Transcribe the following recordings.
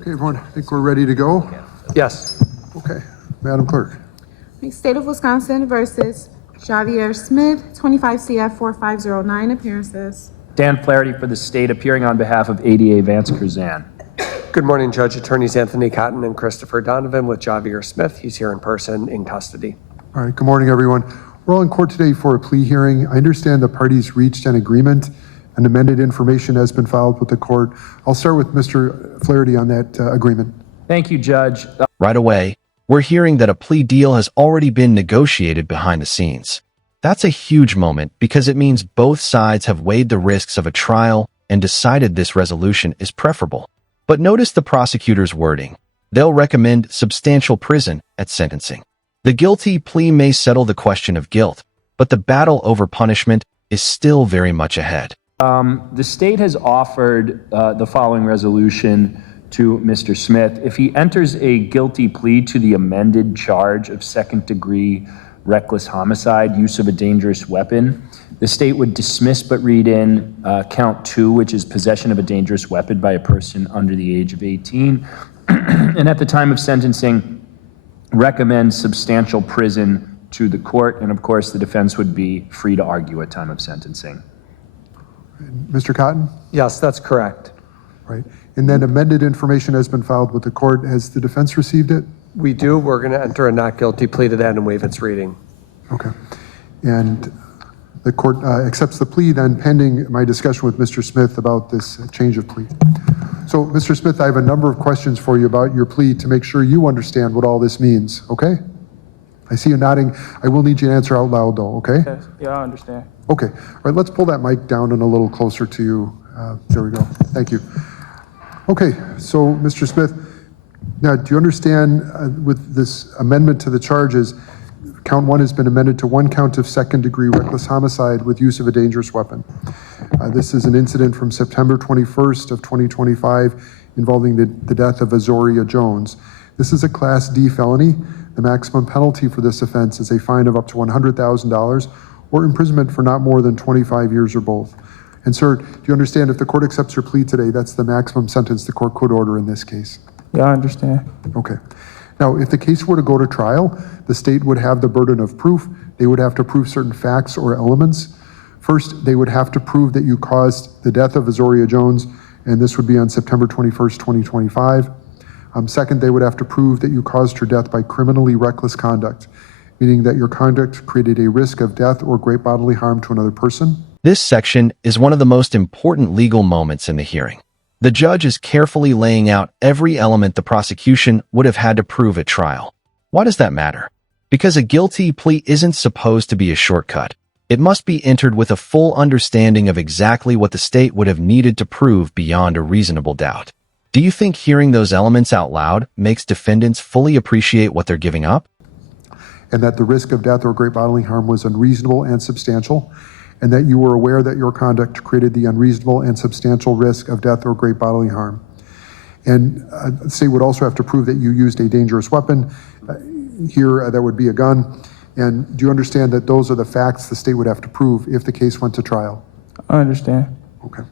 Okay, everyone, I think we're ready to go. Yes. Okay, Madam Clerk. State of Wisconsin versus Javier Smith, 25 CF 4509, appearances. Dan Flaherty for the state, appearing on behalf of ADA Vance Curzan. Good morning, Judge. Attorneys Anthony Cotton and Christopher Donovan with Javier Smith. He's here in person in custody. All right, good morning, everyone. We're all in court today for a plea hearing. I understand the parties reached an agreement. An amended information has been filed with the court. I'll start with Mr. Flaherty on that agreement. Thank you, Judge. Right away, we're hearing that a plea deal has already been negotiated behind the scenes. That's a huge moment because it means both sides have weighed the risks of a trial and decided this resolution is preferable. But notice the prosecutor's wording. They'll recommend substantial prison at sentencing. The guilty plea may settle the question of guilt, but the battle over punishment is still very much ahead. The state has offered the following resolution to Mr. Smith. If he enters a guilty plea to the amended charge of second-degree reckless homicide, use of a dangerous weapon, the state would dismiss but read in count 2, which is possession of a dangerous weapon by a person under the age of 18. And at the time of sentencing, recommend substantial prison to the court. And of course, the defense would be free to argue at time of sentencing. Mr. Cotton? Yes, that's correct. Right. And then amended information has been filed with the court. Has the defense received it? We do. We're going to enter a not guilty plea to that and waive its reading. Okay. And the court accepts the plea then pending my discussion with Mr. Smith about this change of plea. So, Mr. Smith, I have a number of questions for you about your plea to make sure you understand what all this means, okay? I see you nodding. I will need you to answer out loud, though, okay? Yes. Yeah, I understand. Okay. All right, let's pull that mic down and a little closer to you. There we go. Thank you. Okay, so, Mr. Smith, now, do you understand with this amendment to the charges, count 1 has been amended to 1 count of second-degree reckless homicide with use of a dangerous weapon. This is an incident from September 21st of 2025 involving the death of Aoria Jones. This is a Class D felony. The maximum penalty for this offense is a fine of up to $100,000 or imprisonment for not more than 25 years or both. And sir, do you understand if the court accepts your plea today, that's the maximum sentence the court could order in this case? Yeah, I understand. Okay. Now, if the case were to go to trial, the state would have the burden of proof. They would have to prove certain facts or elements. First, they would have to prove that you caused the death of Aoria Jones, and this would be on September 21st, 2025. Second, they would have to prove that you caused her death by criminally reckless conduct, meaning that your conduct created a risk of death or great bodily harm to another person. This section is one of the most important legal moments in the hearing. The judge is carefully laying out every element the prosecution would have had to prove at trial. Why does that matter? Because a guilty plea isn't supposed to be a shortcut. It must be entered with a full understanding of exactly what the state would have needed to prove beyond a reasonable doubt. Do you think hearing those elements out loud makes defendants fully appreciate what they're giving up? And that the risk of death or great bodily harm was unreasonable and substantial, and that you were aware that your conduct created the unreasonable and substantial risk of death or great bodily harm. And the state would also have to prove that you used a dangerous weapon. Here, that would be a gun. And do you understand that those are the facts the state would have to prove if the case went to trial? I understand. Okay.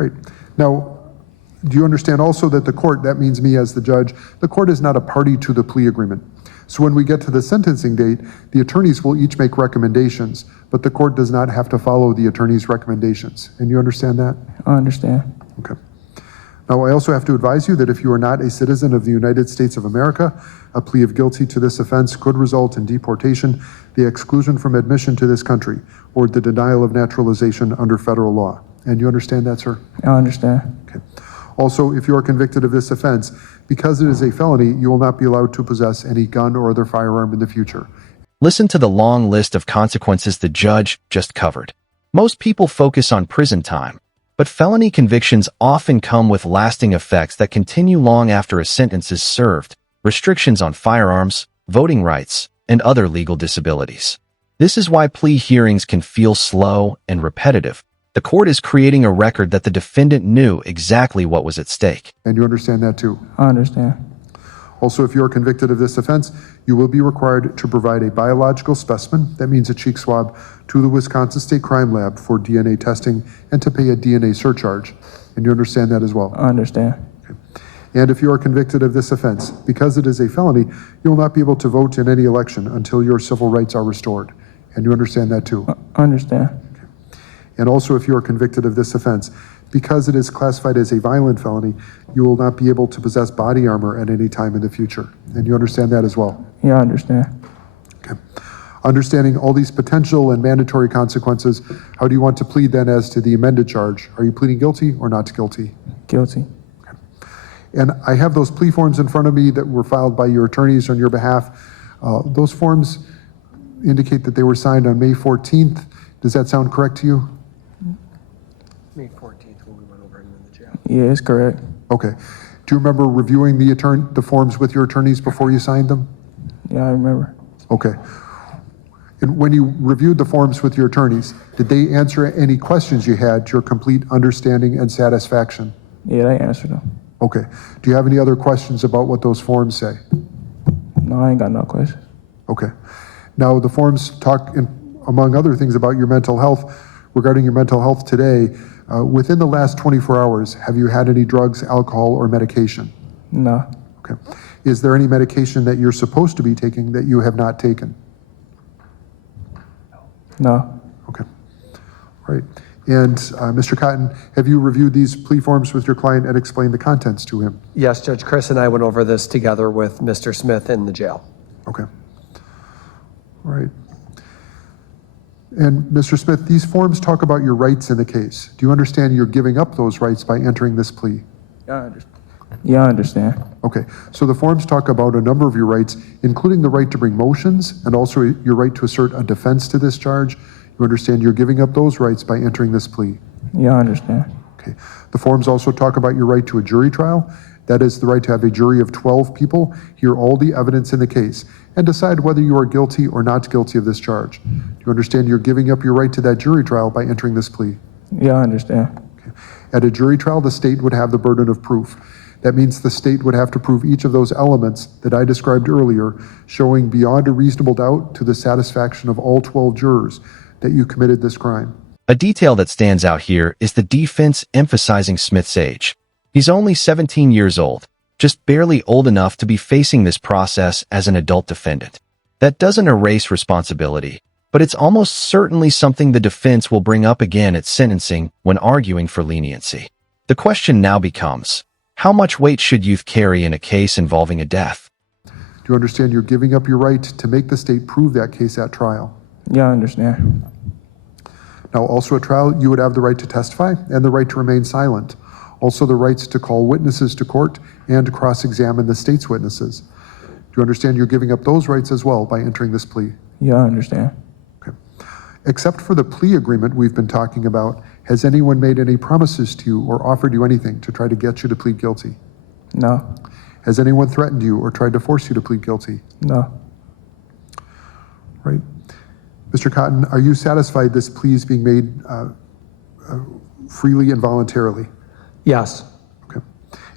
Right. Now, do you understand also that the court, that means me as the judge, the court is not a party to the plea agreement. So when we get to the sentencing date, the attorneys will each make recommendations, but the court does not have to follow the attorney's recommendations. And you understand that? I understand. Okay. Now, I also have to advise you that if you are not a citizen of the United States of America, a plea of guilty to this offense could result in deportation, the exclusion from admission to this country, or the denial of naturalization under federal law. And you understand that, sir? I understand. Okay. Also, if you are convicted of this offense, because it is a felony, you will not be allowed to possess any gun or other firearm in the future. Listen to the long list of consequences the judge just covered. Most people focus on prison time, but felony convictions often come with lasting effects that continue long after a sentence is served, restrictions on firearms, voting rights, and other legal disabilities. This is why plea hearings can feel slow and repetitive. The court is creating a record that the defendant knew exactly what was at stake. And you understand that too? I understand. Also, if you are convicted of this offense, you will be required to provide a biological specimen, that means a cheek swab, to the Wisconsin State Crime Lab for DNA testing and to pay a DNA surcharge. And you understand that as well? I understand. Okay. And if you are convicted of this offense, because it is a felony, you will not be able to vote in any election until your civil rights are restored. And you understand that too? Understand. And also, if you are convicted of this offense, because it is classified as a violent felony, you will not be able to possess body armor at any time in the future. And you understand that as well? Yeah, I understand. Okay. Understanding all these potential and mandatory consequences, how do you want to plead then as to the amended charge? Are you pleading guilty or not guilty? Guilty. And I have those plea forms in front of me that were filed by your attorneys on your behalf. Those forms indicate that they were signed on May 14th. Does that sound correct to you? May 14th when we went over him in the jail. Yeah, it's correct. Okay. Do you remember reviewing the forms with your attorneys before you signed them? Yeah, I remember. Okay. And when you reviewed the forms with your attorneys, did they answer any questions you had to your complete understanding and satisfaction? Yeah, they answered them. Okay. Do you have any other questions about what those forms say? No, I ain't got no questions. Okay. Now, the forms talk, among other things, about your mental health. Regarding your mental health today, within the last 24 hours, have you had any drugs, alcohol, or medication? No. Okay. Is there any medication that you're supposed to be taking that you have not taken? No. Okay. All right. And Mr. Cotton, have you reviewed these plea forms with your client and explained the contents to him? Yes, Judge, Chris and I went over this together with Mr. Smith in the jail. Okay. All right. And Mr. Smith, these forms talk about your rights in the case. Do you understand you're giving up those rights by entering this plea? Yeah, I understand. Yeah, I understand. Okay. So the forms talk about a number of your rights, including the right to bring motions and also your right to assert a defense to this charge. You understand you're giving up those rights by entering this plea? Yeah, I understand. Okay. The forms also talk about your right to a jury trial. That is the right to have a jury of 12 people hear all the evidence in the case and decide whether you are guilty or not guilty of this charge. Do you understand you're giving up your right to that jury trial by entering this plea? Yeah, I understand. Okay. At a jury trial, the state would have the burden of proof. That means the state would have to prove each of those elements that I described earlier, showing beyond a reasonable doubt to the satisfaction of all 12 jurors that you committed this crime. A detail that stands out here is the defense emphasizing Smith's age. He's only 17 years old, just barely old enough to be facing this process as an adult defendant. That doesn't erase responsibility, but it's almost certainly something the defense will bring up again at sentencing when arguing for leniency. The question now becomes, how much weight should youth carry in a case involving a death? Do you understand you're giving up your right to make the state prove that case at trial? Yeah, I understand. Now, also at trial, you would have the right to testify and the right to remain silent. Also the rights to call witnesses to court and to cross-examine the state's witnesses. Do you understand you're giving up those rights as well by entering this plea? Yeah, I understand. Okay. Except for the plea agreement we've been talking about, has anyone made any promises to you or offered you anything to try to get you to plead guilty? No. Has anyone threatened you or tried to force you to plead guilty? No. Right. Mr. Cotton, are you satisfied this plea is being made freely and voluntarily? Yes. Okay.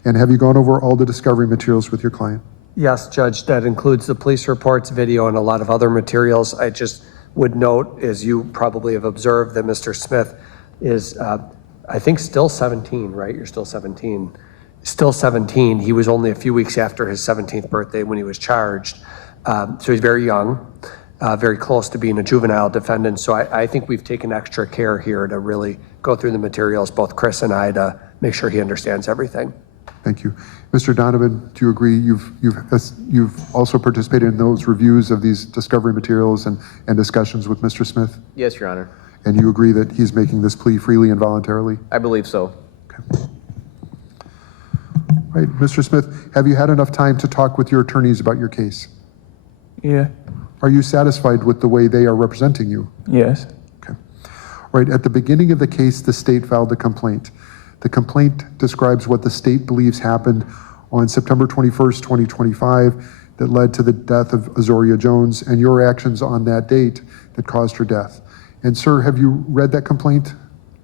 And have you gone over all the discovery materials with your client? Yes, Judge, that includes the police reports, video, and a lot of other materials. I just would note, as you probably have observed, that Mr. Smith is, I think, still 17, right? You're still 17. Still 17. He was only a few weeks after his 17th birthday when he was charged. So he's very young, very close to being a juvenile defendant. So I think we've taken extra care here to really go through the materials, both Chris and I, to make sure he understands everything. Thank you. Mr. Donovan, do you agree you've also participated in those reviews of these discovery materials and discussions with Mr. Smith? Yes, Your Honor. And you agree that he's making this plea freely and voluntarily? I believe so. Okay. All right, Mr. Smith, have you had enough time to talk with your attorneys about your case? Yeah. Are you satisfied with the way they are representing you? Yes. Okay. All right, at the beginning of the case, the state filed a complaint. The complaint describes what the state believes happened on September 21st, 2025, that led to the death of Aoria Jones and your actions on that date that caused her death. And sir, have you read that complaint?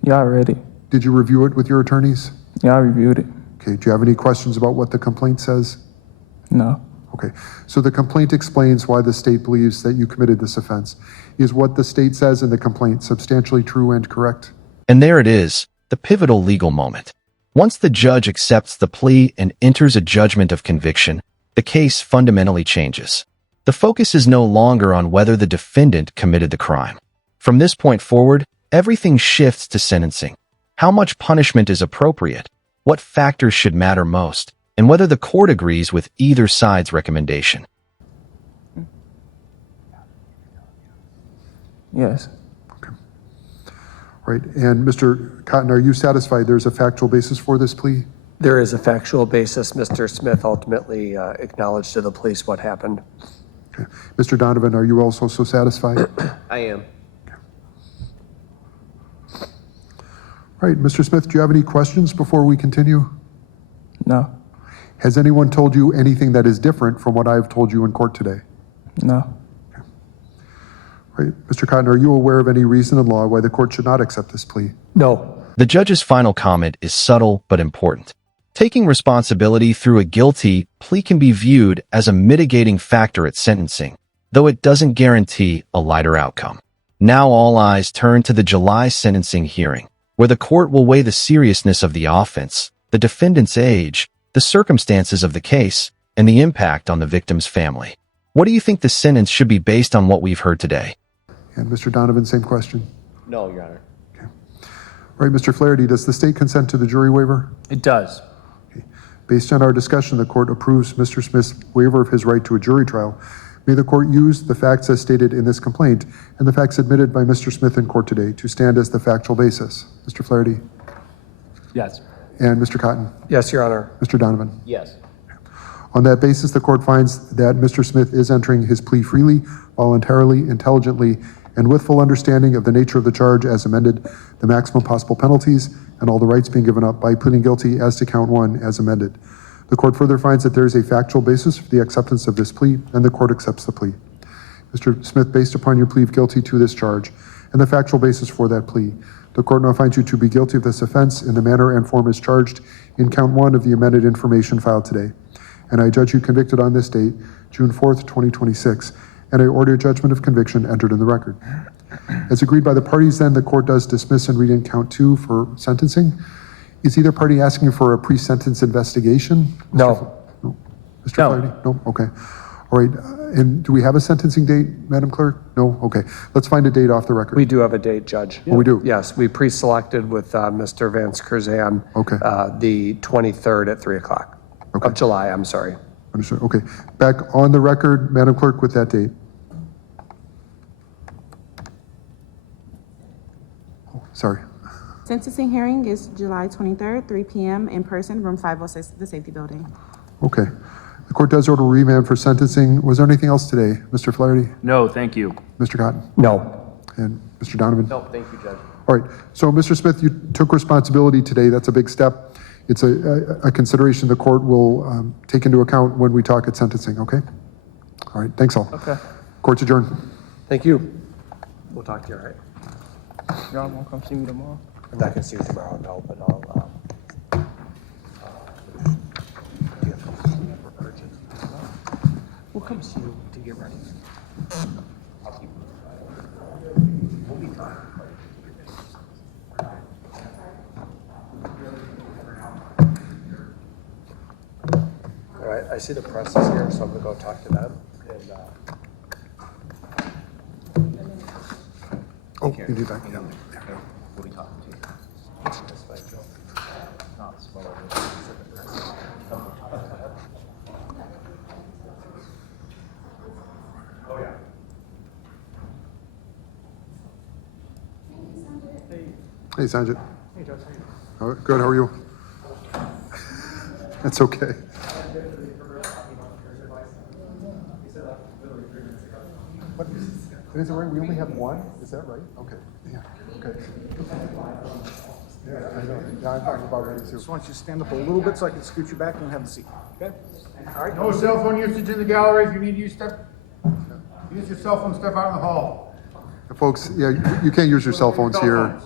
Yeah, I read it. Did you review it with your attorneys? Yeah, I reviewed it. Okay, do you have any questions about what the complaint says? No. Okay, so the complaint explains why the state believes that you committed this offense. Is what the state says in the complaint substantially true and correct? And there it is, the pivotal legal moment. Once the judge accepts the plea and enters a judgment of conviction, the case fundamentally changes. The focus is no longer on whether the defendant committed the crime. From this point forward, everything shifts to sentencing. How much punishment is appropriate, what factors should matter most, and whether the court agrees with either side's recommendation. Yes. Right, and Mr. Cotton, are you satisfied there's a factual basis for this plea? There is a factual basis. Mr. Smith ultimately acknowledged to the police what happened. Okay. Mr. Donovan, are you also so satisfied? I am. All right, Mr. Smith, do you have any questions before we continue? No. Has anyone told you anything that is different from what I've told you in court today? No. Right, Mr. Cotton, are you aware of any reason in law why the court should not accept this plea? No. The judge's final comment is subtle but important. Taking responsibility through a guilty plea can be viewed as a mitigating factor at sentencing, though it doesn't guarantee a lighter outcome. Now all eyes turn to the July sentencing hearing, where the court will weigh the seriousness of the offense, the defendant's age, the circumstances of the case, and the impact on the victim's family. What do you think the sentence should be based on what we've heard today? And Mr. Donovan, same question. No, Your Honor. All right, Mr. Flaherty, does the state consent to the jury waiver? It does. Based on our discussion, the court approves Mr. Smith's waiver of his right to a jury trial. May the court use the facts as stated in this complaint and the facts admitted by Mr. Smith in court today to stand as the factual basis. Mr. Flaherty Yes. and Mr. Cotton. Yes, Your Honor. Mr. Donovan. Yes. On that basis, the court finds that Mr. Smith is entering his plea freely, voluntarily, intelligently, and with full understanding of the nature of the charge as amended, the maximum possible penalties, and all the rights being given up by pleading guilty as to count 1 as amended. The court further finds that there is a factual basis for the acceptance of this plea, and the court accepts the plea. Mr. Smith, based upon your plea of guilty to this charge and the factual basis for that plea, the court now finds you to be guilty of this offense in the manner and form as charged in count 1 of the amended information filed today. And I judge you convicted on this date, June 4th, 2026, and I order a judgment of conviction entered in the record. As agreed by the parties, then, the court does dismiss and read in count 2 for sentencing. Is either party asking for a pre-sentence investigation? No. No. Mr. No. Flaherty? No? Okay. All right. And do we have a sentencing date, Madam Clerk? No? Okay. Let's find a date off the record. We do have a date, Judge. Oh, we do? Yes, we pre-selected with Mr. Vance Curzan. Okay. The 23rd at 3 o'clock. Okay. Of July, I'm sorry. Understood. Okay. Back on the record, Madam Clerk, with that date. Oh, sorry. Sentencing hearing is July 23rd, 3 p.m. in person, room 506, the Safety Building. Okay. The court does order remand for sentencing. Was there anything else today, Mr. Flaherty, No, thank you. Mr. Cotton, No. and Mr. Donovan? No, thank you, Judge. All right. So, Mr. Smith, you took responsibility today. That's a big step. It's a consideration the court will take into account when we talk at sentencing, okay? All right. Thanks all. Okay. Court's adjourned. Thank you. We'll talk to you, all right? Y'all wanna come see me tomorrow? I'm not gonna see you tomorrow, no, but I'll, we'll come see you to get ready. We'll be fine. All right, I see the press is here, so I'm gonna go talk to them, and, Oh, you do that, yeah. we'll be talking to you. That's fine, Joe. Not as well as Oh, yeah. Hey, Sanjit. Hey, Judge. Good, how are you? That's okay. What is it right? We only have one? Is that right? Okay, yeah, okay. Yeah, I know. Yeah, I'm about ready to. Just want you to stand up a little bit so I can scoot you back and have a seat, okay? All right. No cell phone usage in the gallery. If you need to use your cell phone, step out in the hall. Folks, yeah, you can't use your cell phones here.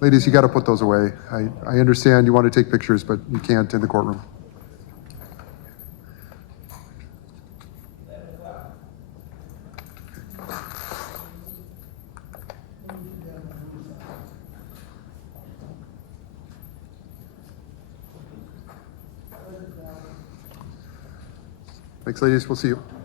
Ladies, you got to put those away. I understand you want to take pictures, but you can't in the courtroom. Thanks, ladies. We'll see you.